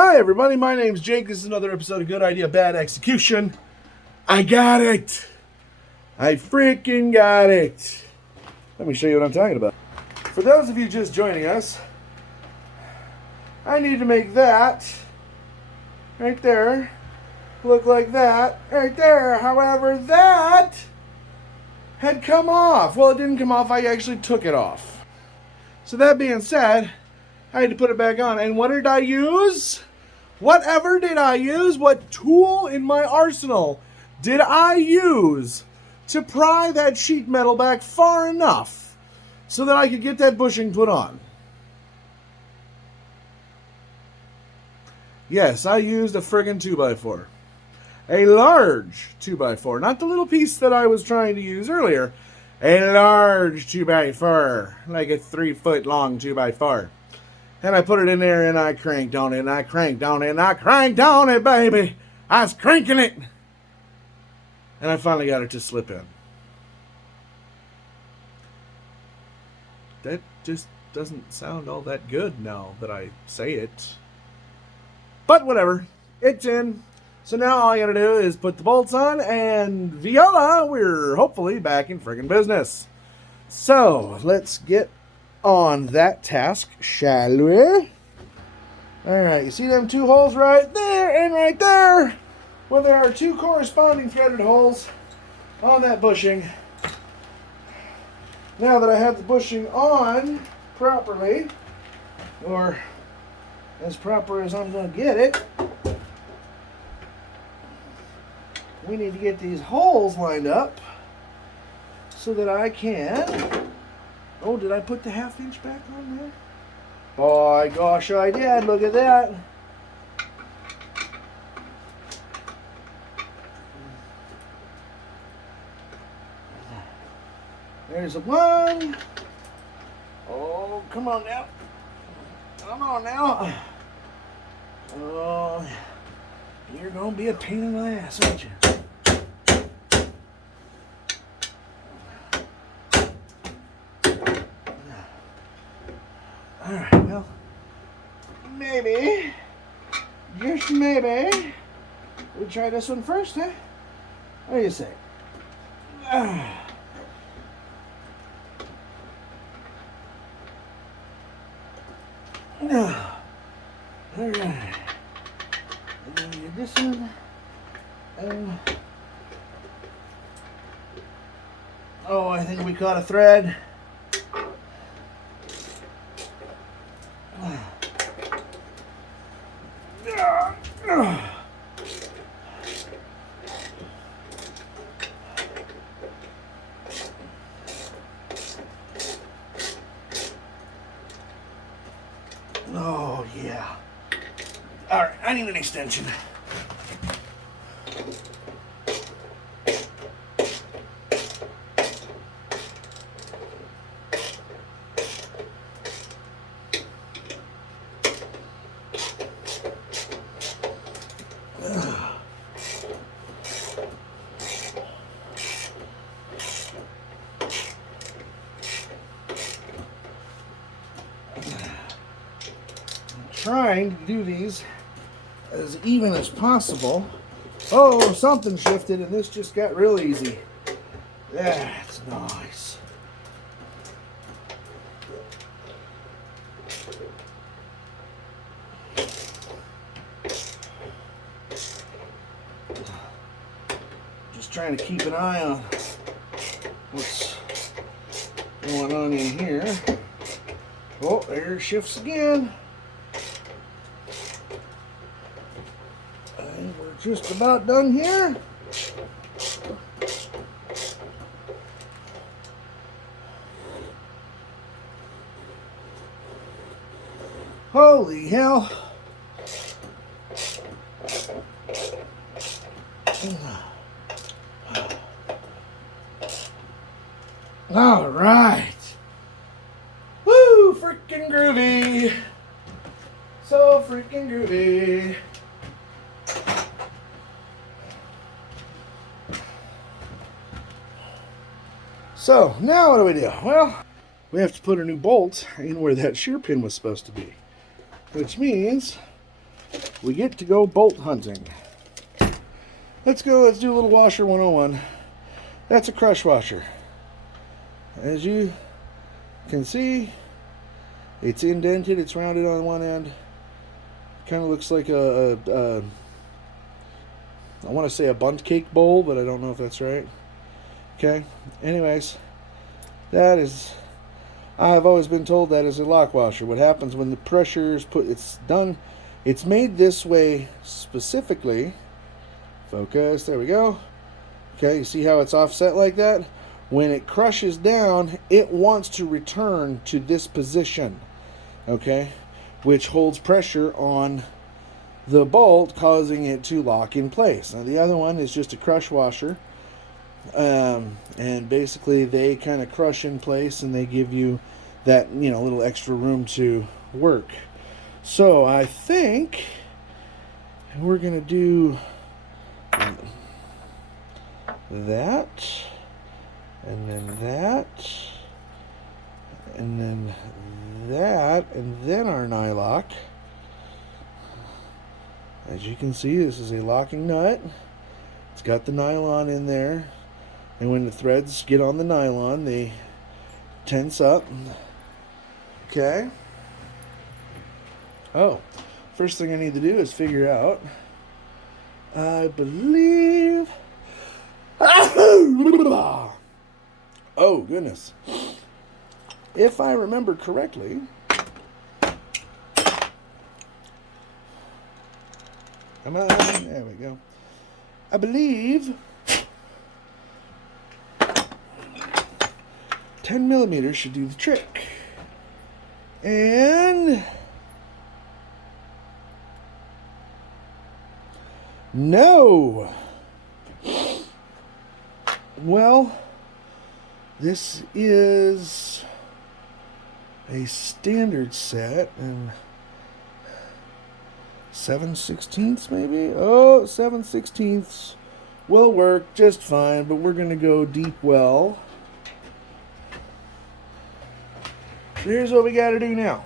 Hi everybody, my name's Jake. This is another episode of Good Idea, Bad Execution. I got it! I freaking got it! Let me show you what I'm talking about. For those of you just joining us, I need to make that, right there, look like that, right there. However, that had come off. Well, it didn't come off, I actually took it off. So that being said, I had to put it back on. And what did I use? Whatever did I use? What tool in my arsenal did I use to pry that sheet metal back far enough so that I could get that bushing put on? Yes, I used a friggin' 2x4. A large 2x4. Not the little piece that I was trying to use earlier. A large 2x4. Like a 3-foot long 2x4. And I put it in there and I cranked on it and I cranked on it and I cranked on it, baby. I was cranking it. And I finally got it to slip in. That just doesn't sound all that good now that I say it. But whatever. It's in. So now all I gotta do is put the bolts on and voila, we're hopefully back in friggin' business. So let's get on that task, shall we? Alright, you see them two holes right there and right there? Well, there are two corresponding threaded holes on that bushing. Now that I have the bushing on properly, or as proper as I'm going to get it, we need to get these holes lined up so that I can... Oh, did I put the 1/2 inch back on there? Boy, gosh, I did. Look at that. There's a one. Oh, come on now. Come on now. Oh, you're going to be a pain in the ass, aren't you? Alright, well, maybe, just maybe, we try this one first, huh? What do you say? Alright. And then we get this one. Oh, I think we caught a thread. Oh, yeah. All right, I need an extension. Trying to do these as even as possible. Oh, something shifted and this just got real easy. That's nice. Just trying to keep an eye on what's going on in here. Oh, there it shifts again. Just about done here. Holy hell. All right. Woo, freaking groovy. So freaking groovy. So, now what do? Well, we have to put a new bolt in where that shear pin was supposed to be. Which means we get to go bolt hunting. Let's do a little washer 101. That's a crush washer. As you can see, it's indented, it's rounded on one end. Kind of looks like I want to say a bundt cake bowl, but I don't know if that's right. Okay, anyways, that is, I've always been told that is a lock washer. What happens when the pressure is put, it's made this way specifically. Focus, there we go. Okay, you see how it's offset like that? When it crushes down, it wants to return to this position, okay, which holds pressure on the bolt, causing it to lock in place. Now the other one is just a crush washer, and basically they kind of crush in place and they give you that, you know, little extra room to work. So I think we're gonna do that, and then that, and then that, and then our nylock. As you can see, this is a locking nut. It's got the nylon in there, and when the threads get on the nylon, they tense up. Okay. Oh, first thing I need to do is figure out, I believe, oh goodness, if I remember correctly, come on, there we go. I believe 10 millimeters should do the trick. And no. Well, this is a standard set, and 7/16 maybe? Oh, 7/16 will work just fine, but we're going to go deep well. So here's what we got to do now.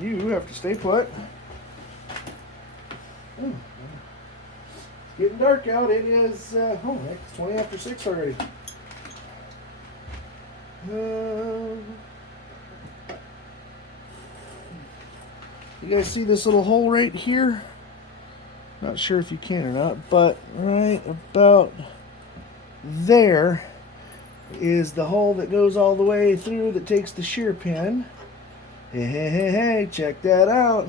You have to stay put. It's getting dark out. It is, it's 20 after 6 already. You guys see this little hole right here? Not sure if you can or not, but right about there is the hole that goes all the way through that takes the shear pin. Hey, check that out.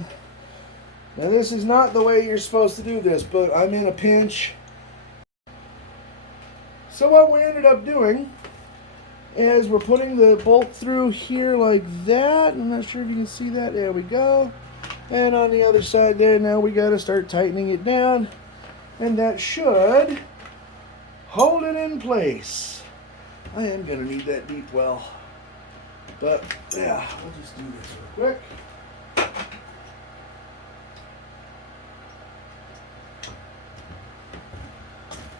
Now this is not the way you're supposed to do this, but I'm in a pinch. So what we ended up doing is we're putting the bolt through here like that. I'm not sure if you can see that. There we go. And on the other side there, now we got to start tightening it down. And that should hold it in place. I am going to need that deep well. But yeah, we'll just do this real quick.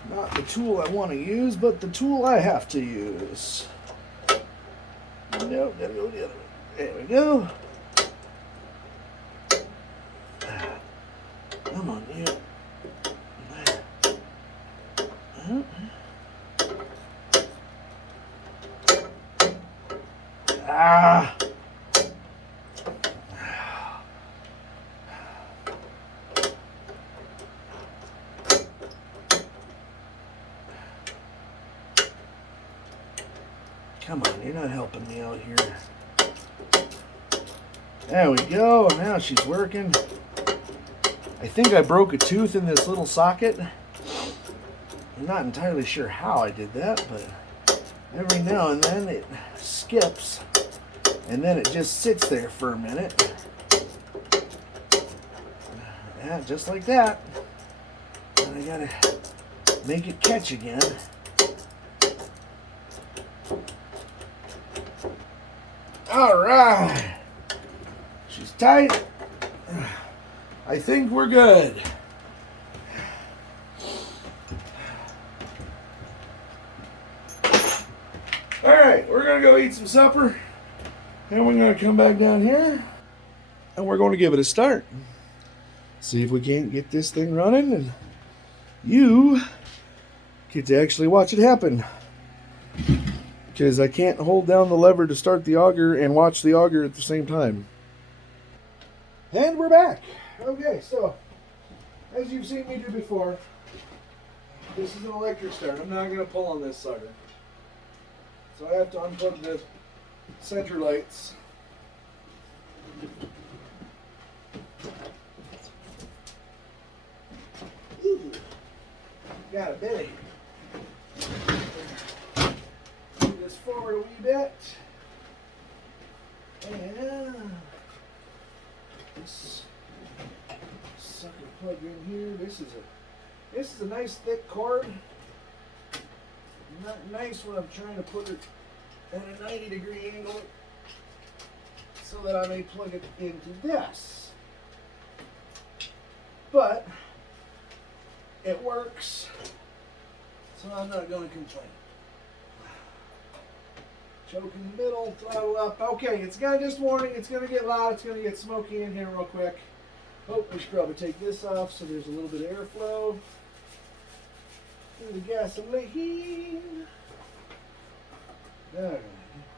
Not the tool I want to use, but the tool I have to use. Nope, gotta go the other way. There we go. Come on, you. Ah. Come on, you're not helping me out here. There we go. Now she's working. I think I broke a tooth in this little socket. I'm not entirely sure how I did that, but every now and then it skips, and then it just sits there for a minute. Yeah, just like that. And I gotta make it catch again. All right. She's tight. I think we're good. All right, we're gonna go eat some supper, and we're gonna come back down here. and we're going to give it a start. See if we can't get this thing running, and you get to actually watch it happen. Because I can't hold down the lever to start the auger and watch the auger at the same time. And we're back. Okay, so as you've seen me do before, this is an electric start. I'm not going to pull on this sucker. So I have to unplug the center lights. Ooh, got a belly. Move this forward a wee bit. And this sucker plugged in here. This is a nice thick cord. Not nice when I'm trying to put it at a 90-degree angle so that I may plug it into this. But it works, so I'm not going to complain. Choke in the middle, throttle up. Okay, it's got just warning. It's going to get loud. It's going to get smoky in here real quick. Oh, we should probably take this off so there's a little bit of airflow through the gasoline. Alright.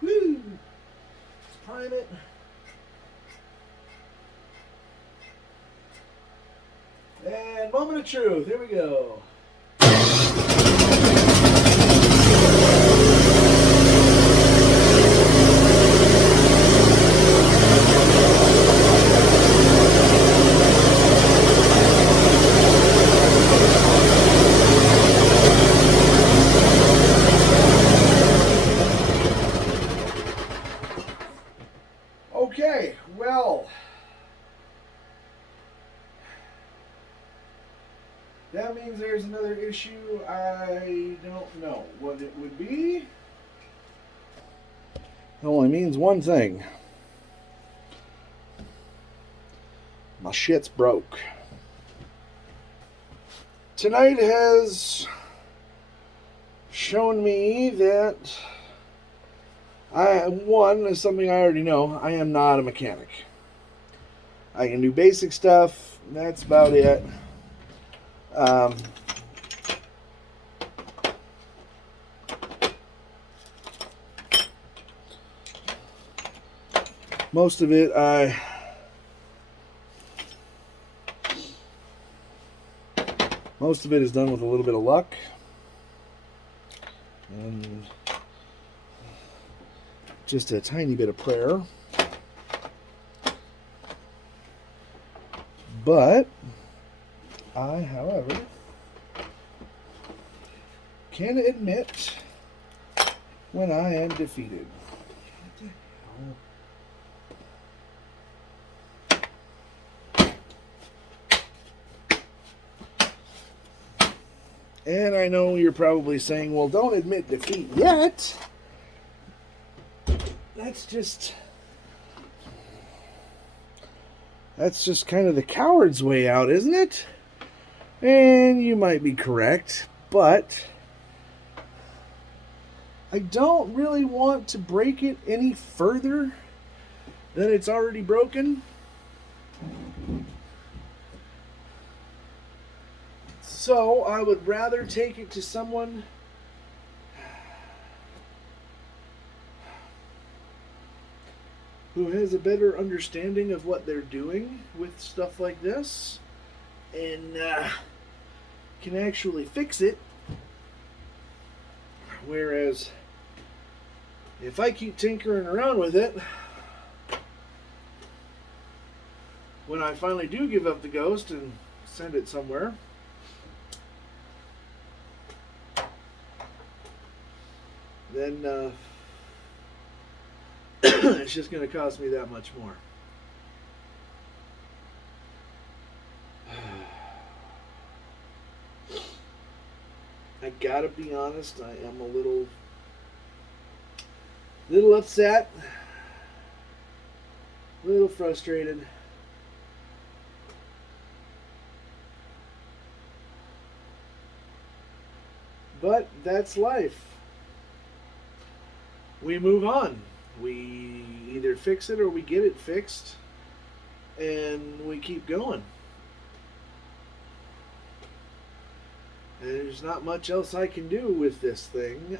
Woo! Let's prime it. And moment of truth. Here we go. Okay, well, that means there's another issue. I don't know what it would be. It only means one thing. My shit's broke. Tonight has shown me that one is something I already know. I am not a mechanic. I can do basic stuff. That's about it. Most of it is done with a little bit of luck and just a tiny bit of prayer. But I, however, can admit when I am defeated. And I know you're probably saying, well, don't admit defeat yet. That's just kind of the coward's way out, isn't it? And you might be correct, but I don't really want to break it any further than it's already broken. So I would rather take it to someone who has a better understanding of what they're doing with stuff like this and can actually fix it. Whereas if I keep tinkering around with it, when I finally do give up the ghost and send it somewhere, then it's just going to cost me that much more. I gotta be honest, I am a little upset, a little frustrated. But that's life. We move on. We either fix it or we get it fixed. and we keep going. And there's not much else I can do with this thing.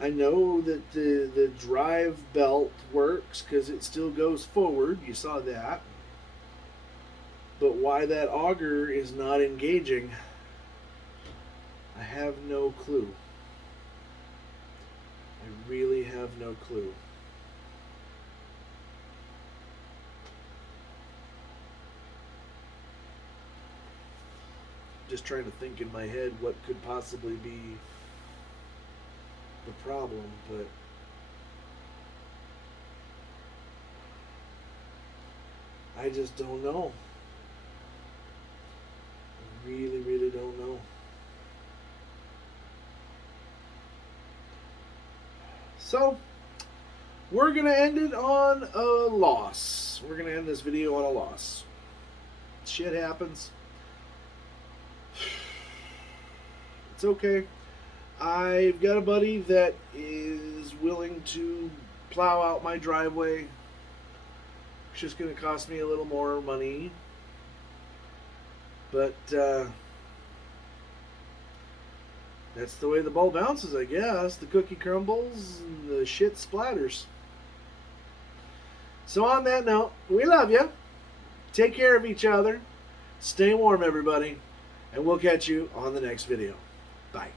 I know that the drive belt works because it still goes forward. You saw that. But why that auger is not engaging, I have no clue. I really have no clue. Just trying to think in my head what could possibly be the problem, but I just don't know. I really, really don't know. So, we're going to end it on a loss. We're going to end this video on a loss. Shit happens. It's okay. I've got a buddy that is willing to plow out my driveway. It's just going to cost me a little more money. But that's the way the ball bounces, I guess. The cookie crumbles and the shit splatters. So on that note, we love you. Take care of each other. Stay warm, everybody. And we'll catch you on the next video. Bye.